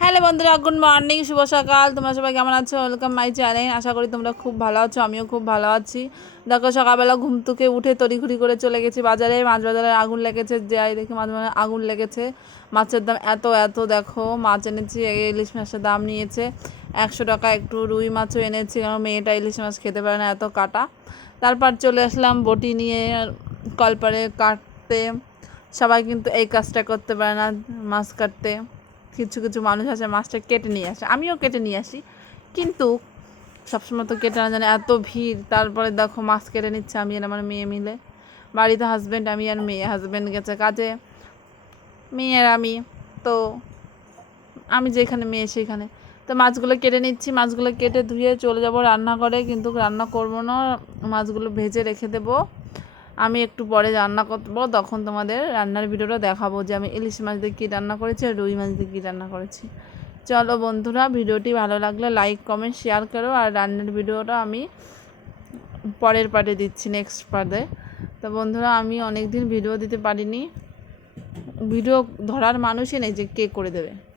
Hello বন্ধুরা, good morning, শুভ সকাল। তোমরা সবাই কেমন আছো? ওয়েলকাম মাই চ্যানেল আশা করি তোমরা খুব ভালো আছো, আমিও খুব ভালো আছি। দেখো, সকালবেলা ঘুম থেকে উঠে তড়িঘড়ি করে চলে গেছি বাজারে। মাছ বাজারে আগুন লেগেছে, যাই দেখি মাছ বাজারে আগুন লেগেছে। মাছের দাম এত এত, দেখো, মাছ এনেছি ইলিশ মাছের দাম নিয়েছে। একশো টাকা একটু রুই মাছও এনেছি কারণ মেয়েটা ইলিশ মাছ খেতে পারে না, এত কাটা। তারপর চলে আসলাম বটি নিয়ে, কলপারে কাটতে। সবাই কিন্তু এই কাজটা করতে পারে না, মাছ কাটতে। কিছু কিছু মানুষ আছে, মাছটা কেটে নিয়ে আসে। আমিও কেটে নিয়ে আসি। কিন্তু সবসময় তো কেটে না জানে, এত ভিড়। তারপরে দেখো মাছ কেটে নিচ্ছে আমি আর আমার মেয়ে মিলে। বাড়িতে হাজব্যান্ড আমি আর মেয়ে। হাজব্যান্ড গেছে কাজে, মেয়ে আর আমি। তো আমি যেখানে, মেয়ে সেখানে তো মাছগুলো কেটে নিচ্ছি। মাছগুলো কেটে ধুয়ে চলে যাব রান্না করে কিন্তু রান্না করব না। মাছগুলো ভেজে রেখে দেবো। আমি একটু পরে রান্না করব, তখন তোমাদের রান্নার ভিডিওটা দেখাবো যে আমি ইলিশ মাছ দিয়ে কী রান্না করেছি আর রুই মাছ দিয়ে কী রান্না করেছি। চলো বন্ধুরা, ভিডিওটি ভালো লাগলে লাইক কমেন্ট শেয়ার করো আর রান্নার ভিডিওটা আমি পরের পার্টে দিচ্ছি নেক্সট পার্টে তো বন্ধুরা, আমি অনেক দিন ভিডিও দিতে পারিনি। ভিডিও ধরার মানুষই নেই যে কে করে দেবে।